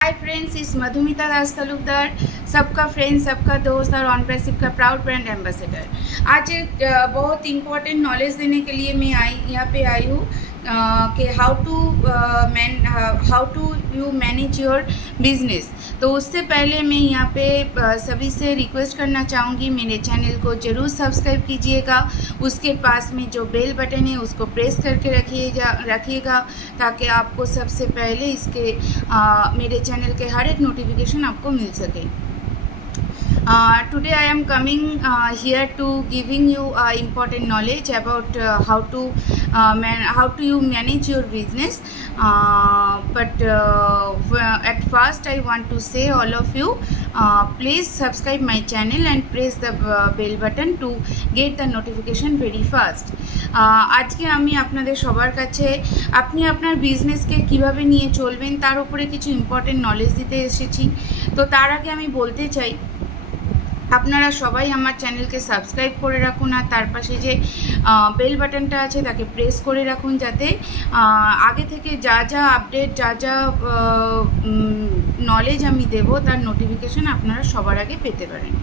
Hi friends, इस मधुमिता दास तालुकदार, सबका friend, सबका दोस्त और ऑनप्रेसिव का प्राउड ब्रांड एम्बेसडर। आज एक बहुत इंपॉर्टेंट नॉलेज देने के लिए मैं यहाँ पे आई हूँ कि how to you manage your business. तो उससे पहले मैं यहाँ पे सभी से रिक्वेस्ट करना चाहूँगी, मेरे चैनल को ज़रूर सब्सक्राइब कीजिएगा। उसके पास में जो बेल बटन है उसको प्रेस करके रखिएगा ताकि आपको सबसे पहले इसके मेरे चैनल के हर एक नोटिफिकेशन आपको मिल सके। Today I am coming here to giving you important knowledge about how to you manage your business. But at first I want to say all of you, please subscribe my channel and press the bell button to get the notification very fast. আজকে আমি আপনাদের সবার কাছে আপনি আপনার বিজনেসকে কিভাবে নিয়ে চলবেন তার উপরে কিছু ইম্পর্টেন্ট নলেজ দিতে এসেছি। তো তার আগে আমি বলতে চাই, আপনারা সবাই আমার চ্যানেলকে সাবস্ক্রাইব করে রাখুন আর তার পাশে যে বেল বাটনটা আছে তাকে প্রেস করে রাখুন, যাতে আগে থেকে যা যা আপডেট, যা যা नॉलेज আমি দেব তার নোটিফিকেশন আপনারা সবার আগে পেতে পারেন।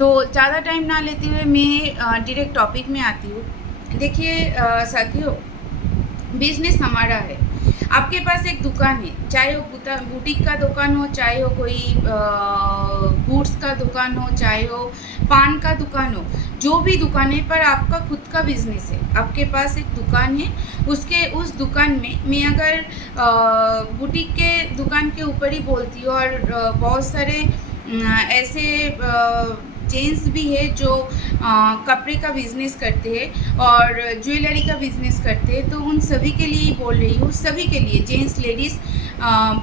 तो ज़्यादा टाइम ना लेते हुए मैं डायरेक्ट टॉपिक में आती हूँ। देखिए साथियों, बिजनेस हमारा है। आपके पास एक दुकान है, चाहे वो बुटीक का दुकान हो, चाहे वो कोई गुड्स का दुकान हो, चाहे वो पान का दुकान हो, जो भी दुकान है, पर आपका खुद का बिजनेस है। आपके पास एक दुकान है, उस दुकान में मैं अगर बुटीक के दुकान के ऊपर ही बोलती हूँ, और बहुत सारे ऐसे जेंट्स भी है जो कपड़े का बिज़नेस करते हैं और ज्वेलरी का बिज़नेस करते हैं। तो उन सभी के लिए बोल रही हूँ, सभी के लिए, जेंट्स, लेडीज़,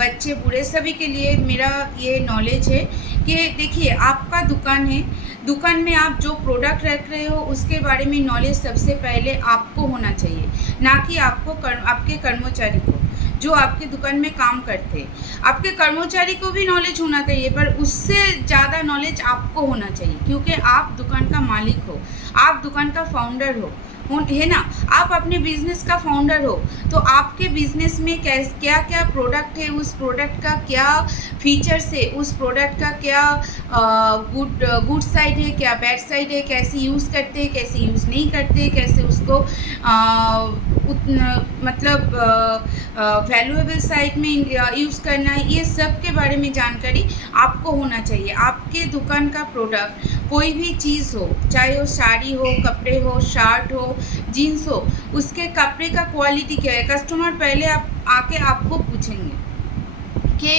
बच्चे, बूढ़े, सभी के लिए मेरा ये नॉलेज है कि देखिए, आपका दुकान है, दुकान में आप जो प्रोडक्ट रख रहे हो उसके बारे में नॉलेज सबसे पहले आपको होना चाहिए, ना कि आपके कर्मचारी को जो आपके दुकान में काम करते हैं। आपके कर्मचारी को भी नॉलेज होना चाहिए, पर उससे ज़्यादा नॉलेज आपको होना चाहिए, क्योंकि आप दुकान का मालिक हो, आप दुकान का फाउंडर हो, है ना। आप अपने बिजनेस का फाउंडर हो, तो आपके बिजनेस में क्या क्या प्रोडक्ट है, उस प्रोडक्ट का क्या फीचर्स है, उस प्रोडक्ट का क्या गुड साइड है, क्या बैड साइड है, कैसे यूज़ करते हैं, कैसे यूज़ नहीं करते, कैसे उसको मतलब वैल्यूएबल साइड में यूज़ करना है, ये सब के बारे में जानकारी आपको होना चाहिए। आपके दुकान का प्रोडक्ट कोई भी चीज़ हो, चाहे वो साड़ी हो, कपड़े हो, शर्ट हो, जीन्स हो, उसके कपड़े का क्वालिटी क्या है, कस्टमर पहले आके आपको पूछेंगे कि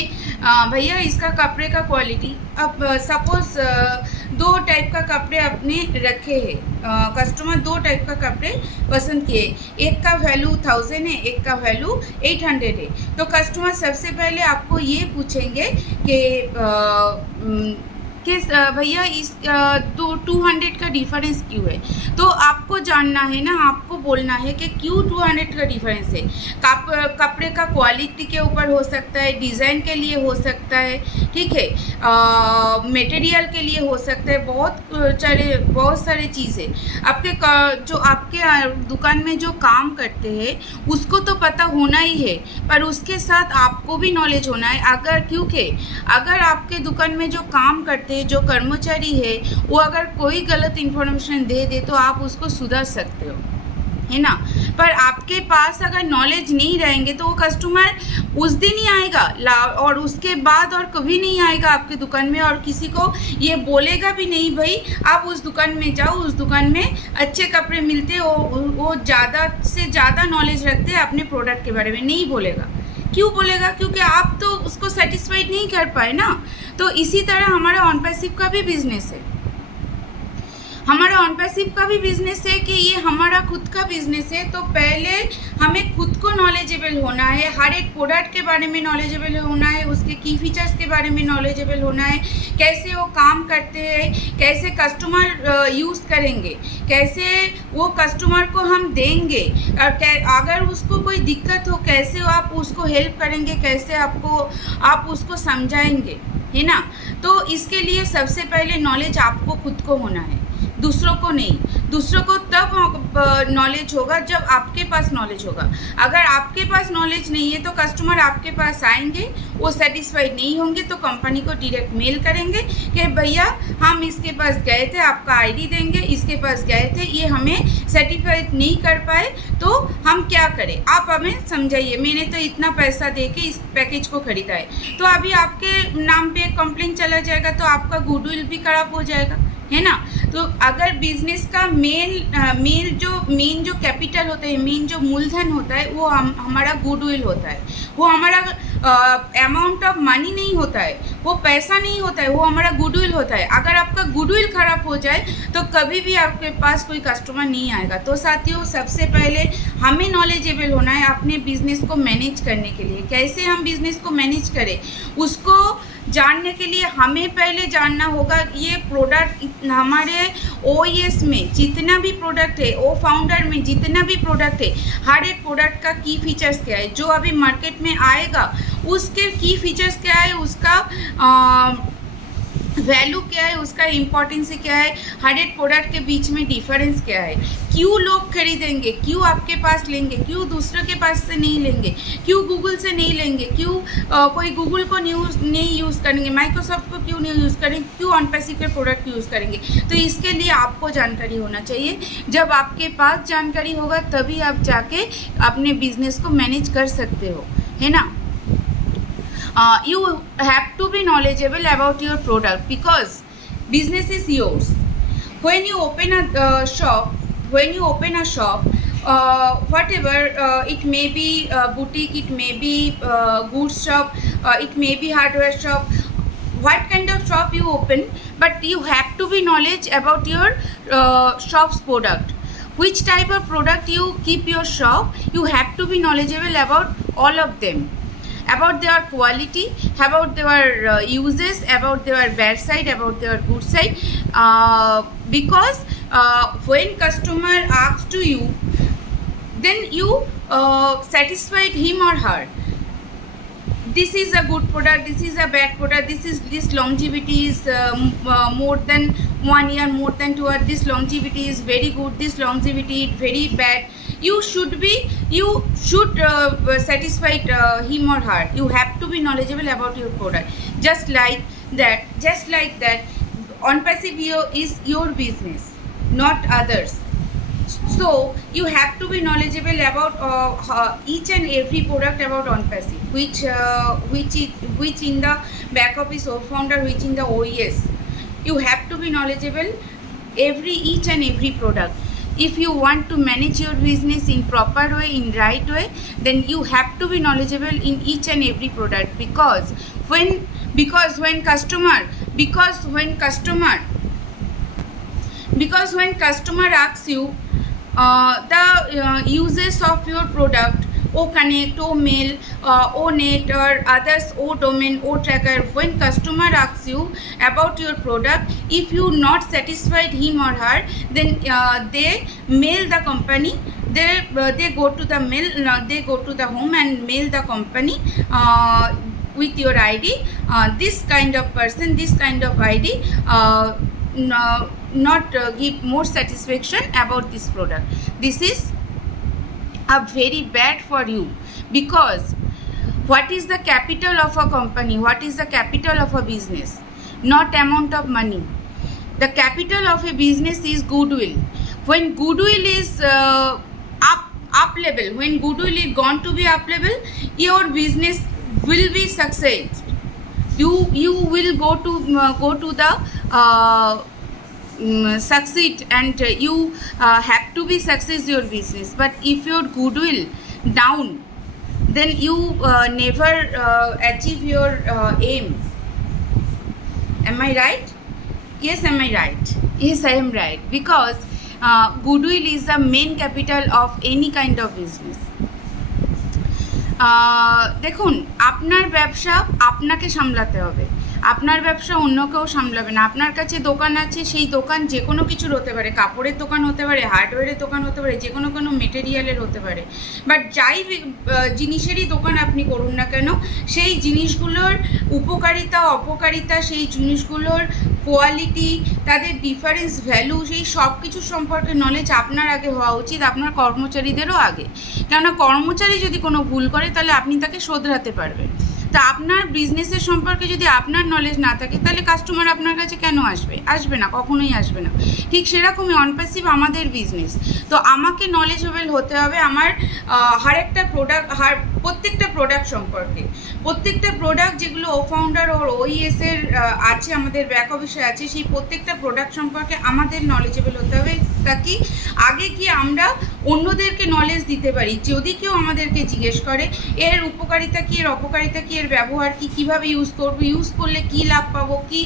भैया इसका कपड़े का क्वालिटी। अब सपोज़ 2 टाइप का कपड़े अपने रखे हैं, कस्टमर 2 टाइप का कपड़े पसंद किए, एक का वैल्यू 1000 है, एक का वैल्यू 800 है। तो कस्टमर सबसे पहले आपको ये पूछेंगे कि भैया इस 200 का डिफरेंस क्यों है। तो आपको जानना है ना, आपको बोलना है कि क्यों 200 का डिफरेंस है। कपड़े का क्वालिटी के ऊपर हो सकता है, डिज़ाइन के लिए हो सकता है, ठीक है, मटेरियल के लिए हो सकता है, बहुत सारे चीज़ें। जो आपके दुकान में जो काम करते हैं उसको तो पता होना ही है, पर उसके साथ आपको भी नॉलेज होना है। क्योंकि अगर आपके दुकान में जो काम करते हैं, जो कर्मचारी है, वो अगर कोई गलत इन्फॉर्मेशन दे तो आप उसको सुधार सकते हो, है ना। पर आपके पास अगर नॉलेज नहीं रहेंगे तो वो कस्टमर उस दिन ही आएगा और उसके बाद और कभी नहीं आएगा आपके दुकान में, और किसी को ये बोलेगा भी नहीं भाई आप उस दुकान में जाओ, उस दुकान में अच्छे कपड़े मिलते हो, वो ज़्यादा से ज़्यादा नॉलेज रखते हैं अपने प्रोडक्ट के बारे में, नहीं बोलेगा। क्यों बोलेगा? क्योंकि आप तो उसको सेटिस्फाइड नहीं कर पाए ना। तो इसी तरह हमारा ऑन पैसिव का भी बिजनेस है, हमारा ऑन पैसिव का भी बिजनेस है कि ये हमारा खुद का बिजनेस है। तो पहले हमें खुद को नॉलेजेबल होना है, हर एक प्रोडक्ट के बारे में नॉलेजेबल होना है, उसके की फीचर्स के बारे में नॉलेजेबल होना है, कैसे वो काम करते हैं, कैसे कस्टमर यूज़ करेंगे, कैसे वो कस्टमर को हम देंगे, और अगर उसको कोई दिक्कत हो कैसे आप उसको हेल्प करेंगे, कैसे आप उसको समझाएंगे, है ना। तो इसके लिए सबसे पहले नॉलेज आपको खुद को होना है, दूसरों को नहीं। दूसरों को तब नॉलेज होगा जब आपके पास नॉलेज होगा। अगर आपके पास नॉलेज नहीं है तो कस्टमर आपके पास आएंगे, वो सेटिस्फाइड नहीं होंगे तो कंपनी को डायरेक्ट मेल करेंगे कि भैया हम इसके पास गए थे, आपका आईडी देंगे, इसके पास गए थे, ये हमें सर्टिफाइड नहीं कर पाए, तो हम क्या करें, आप हमें समझाइए, मैंने तो इतना पैसा दे के इस पैकेज को खरीदा है। तो अभी आपके नाम पे एक कंप्लेंट चला जाएगा तो आपका गुडविल भी खराब हो जाएगा, है ना। तो अगर बिजनेस का मेन जो कैपिटल होता है, मेन जो मूलधन होता है, वो हमारा गुडविल होता है, वो हमारा अमाउंट ऑफ मनी नहीं होता है, वो पैसा नहीं होता है, वो हमारा गुडविल होता है। अगर आपका गुडविल खराब हो जाए तो कभी भी आपके पास कोई कस्टमर नहीं आएगा। तो साथियों, सबसे पहले हमें नॉलेजेबल होना है अपने बिजनेस को मैनेज करने के लिए। कैसे हम बिजनेस को मैनेज करें, उसको जानने के लिए हमें पहले जानना होगा ये प्रोडक्ट हमारे ओएस में जितना भी प्रोडक्ट है, ओ फाउंडर में जितना भी प्रोडक्ट है, हर एक प्रोडक्ट का की फीचर्स क्या है, जो अभी मार्केट में आएगा उसके की फीचर्स क्या है, उसका वैल्यू क्या है, उसका इम्पोर्टेंस क्या है, हर एक प्रोडक्ट के बीच में डिफरेंस क्या है, क्यों लोग खरीदेंगे, क्यों आपके पास लेंगे, क्यों दूसरों के पास से नहीं लेंगे, क्यों गूगल से नहीं लेंगे, क्यों कोई गूगल को नहीं यूज़ करेंगे, माइक्रोसॉफ्ट को क्यों नहीं यूज़ करेंगे, क्यों ऑनपैसिव के प्रोडक्ट यूज़ करेंगे। तो इसके लिए आपको जानकारी होना चाहिए। जब आपके पास जानकारी होगा तभी आप जाके अपने बिजनेस को मैनेज कर सकते हो, है ना। You have to be knowledgeable about your product because business is yours. When you open a shop, whatever it may be boutique, it may be goods shop, it may be hardware shop, what kind of shop you open, but you have to be knowledge about your shop's product. Which type of product you keep your shop, you have to be knowledgeable about all of them, about their quality, about their uses, about their bad side, about their good side, because when customer asks to you, then you satisfied him or her. This is a good product, this is a bad product, this longevity is more than 1 year, more than 2 years, this longevity is very good, this longevity is very bad. You should satisfy him or her. You have to be knowledgeable about your product. Just like that, OnPassive is your business, not others. So you have to be knowledgeable about each and every product about OnPassive, which in the back office or founder, which in the OES. You have to be knowledgeable each and every product. If you want to manage your business in proper way, in right way, then you have to be knowledgeable in each and every product, because when customer asks you the uses of your product, O Connect, O Mail, O Net or others, O Domain, O Tracker, when customer asks you about your product, if you not satisfied him or her, then they mail the company. They go to the mail. They go to the home and mail the company with your ID. This kind of person, this kind of ID. Not give more satisfaction about this product. This is very bad for you, because what is the capital of a company, what is the capital of a business? Not amount of money. The capital of a business is goodwill. When goodwill is up level, when goodwill is gone to be up level, your business will be success. You will go to the succeed, and you have to be success your business. But if your goodwill down, then you never achieve your aim. Am I right? Yes, am I right? Yes, I am right, because goodwill is the main capital of any kind of business. দেখুন, আপনার ব্যবসা আপনাকে সামলাতে হবে, আপনার ব্যবসা অন্য কেউ সামলাবে না। আপনার কাছে দোকান আছে, সেই দোকান যে কোনো কিছুর হতে পারে, কাপড়ের দোকান হতে পারে, হার্ডওয়্যারের দোকান হতে পারে, যে কোনো মেটেরিয়ালের হতে পারে, বাট যাই জিনিসেরই দোকান আপনি করুন না কেন, সেই জিনিসগুলোর উপকারিতা অপকারিতা, সেই জিনিসগুলোর কোয়ালিটি, তাদের ডিফারেন্স, ভ্যালু, সেই সব কিছু সম্পর্কে নলেজ আপনার আগে হওয়া উচিত, আপনার কর্মচারীদেরও আগে। কেননা কর্মচারী যদি কোনো ভুল করে তাহলে আপনি তাকে শোধরাতে পারবেন। তা আপনার বিজনেসের সম্পর্কে যদি আপনার নলেজ না থাকে তাহলে কাস্টমার আপনার কাছে কেন আসবে? আসবে না, কখনোই আসবে না। ঠিক সেরকমই অনপ্যাসিভ আমাদের বিজনেস। তো আমাকে নলেজেবল হতে হবে আমার প্রত্যেকটা প্রোডাক্ট সম্পর্কে। প্রত্যেকটা প্রোডাক্ট যেগুলো ও ফাউন্ডার ওর ওইএসের আছে, আমাদের ব্যাক অফিসে আছে, সেই প্রত্যেকটা প্রোডাক্ট সম্পর্কে আমাদের নলেজেবল হতে হবে, তাকি আগে কি আমরা অন্যদেরকে নলেজ দিতে পারি। যদি কেউ আমাদেরকে জিজ্ঞেস করে এর উপকারিতা কী, এর অপকারিতা কী, এর ব্যবহার কী, কীভাবে ইউজ করবো, ইউজ করলে কী লাভ পাবো, কী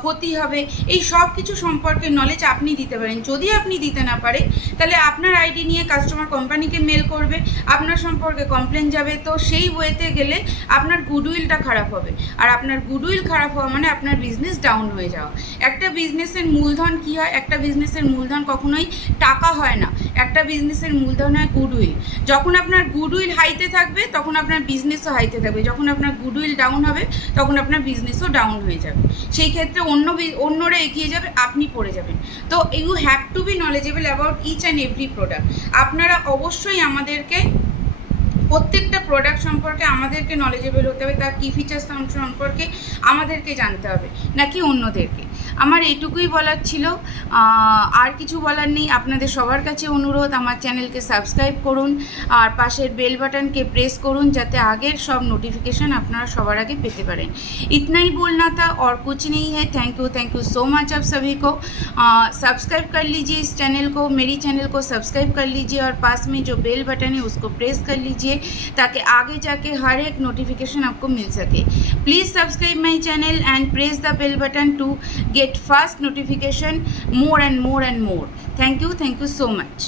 ক্ষতি হবে, এই সব কিছু সম্পর্কে নলেজ আপনি দিতে পারেন। যদি আপনি দিতে না পারেন তাহলে আপনার আইডি নিয়ে কাস্টমার কোম্পানিকে মেল করবে, আপনার সম্পর্কে কমপ্লেন যাবে। তো সেই ওয়েতে গেলে আপনার গুডউইলটা খারাপ হবে, আর আপনার গুডউইল খারাপ হওয়া মানে আপনার বিজনেস ডাউন হয়ে যাওয়া। একটা বিজনেসের মূলধন কী হয়? একটা বিজনেসের মূলধন কখনোই টাকা হয় না, একটা বিজনেসের মূলধন হয় গুডউইল। যখন আপনার গুডউইল হাইতে থাকবে তখন আপনার বিজনেসও হাইতে থাকবে, যখন আপনার গুডউইল ডাউন হবে তখন আপনার বিজনেসও ডাউন হয়ে যাবে। সেই ক্ষেত্রে অন্যরা এগিয়ে যাবে, আপনি পড়ে যাবেন। তো you have to be knowledgeable about each and every product. আপনারা অবশ্যই আমাদেরকে প্রত্যেকটা প্রোডাক্ট সম্পর্কে আমাদেরকে নলেজেবল হতে হবে, তার কী ফিচার্স সম্পর্কে আমাদেরকে জানতে হবে, নাকি অন্যদেরকে। আমার এইটুকুই বলার ছিল, আর কিছু বলার নেই। আপনাদের সবার কাছে অনুরোধ, আমার চ্যানেলকে সাবস্ক্রাইব করুন আর পাশের বেল বাটনকে প্রেস করুন, যাতে আগের সব নোটিफिकेशन আপনারা সবার आगे পেতে পারেন। इतना ही बोलना था और कुछ नहीं है। थैंक यू सो मच आप सभी को। सब्सक्राइब कर लीजिए इस चैनल को, मेरी चैनल को सब्सक्राइब कर लीजिए और पास में जो बेल बटन है उसको प्रेस कर लीजिए, ताकि आगे जाके हर एक नोटिफिकेशन आपको मिल सके। Please subscribe my channel and press the bell button to get fast notification more and more and more. Thank you so much.